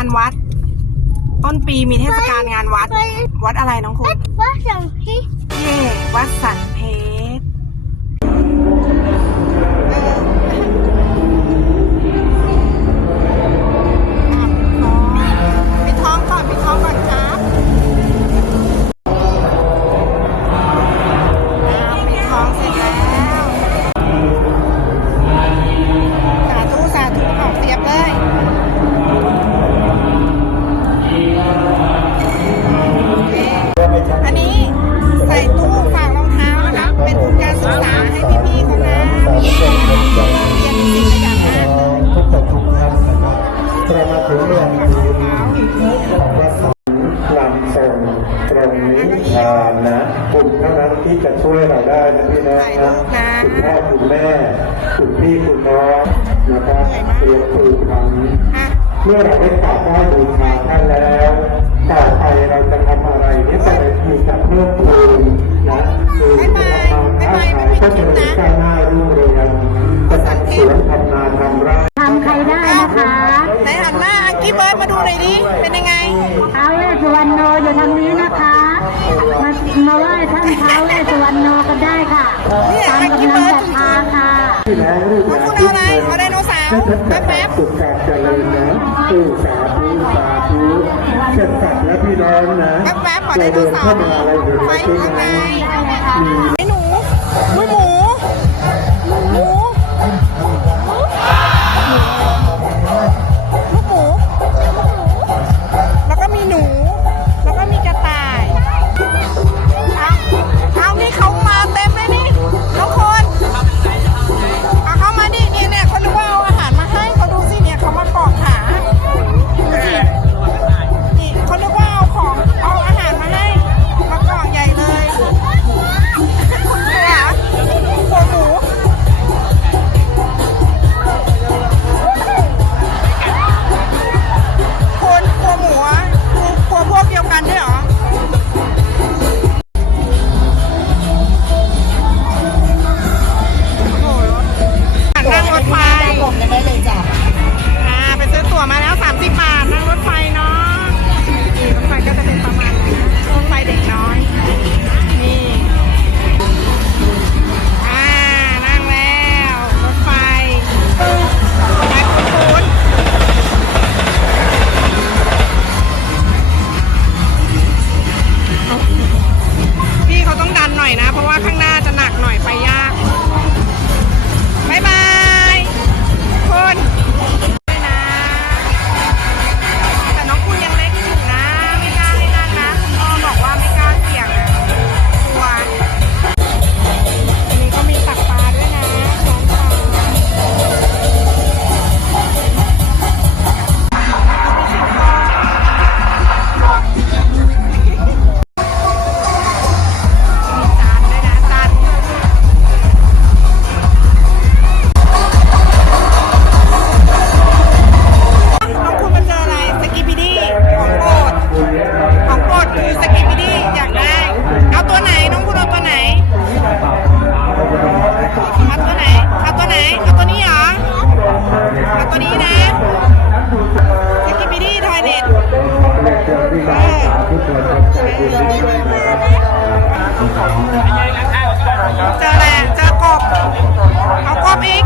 านวัด ต้นปีมีเทศกาลงานวัด วัดอะไรน้องคุณวัดสันเพชรเย่วัดสันเพชร ทานนะกลุ่มเท่านั้นที่จะช่วยเราได้นะพี่น้นะคุณพ่อคุณแม่คุณพี่คุณน้องนะครับเรียนครูคำเมื่อเราได้กราบไหว้บูชาท่านแล้ว คุณคุณเอาอะไรเอาไดโนเสาร์แป๊บแป๊บสุขการเจริญนะตู้สาธุสาธุเช่นสัตและพี่น้อนะแป๊บแป๊บขอไดโนเสาร์ไฟข้างใมีหนูหมู ทุกคนครับใจบุญด้วยนะครับเจอแหละเจอกบเอากบอีก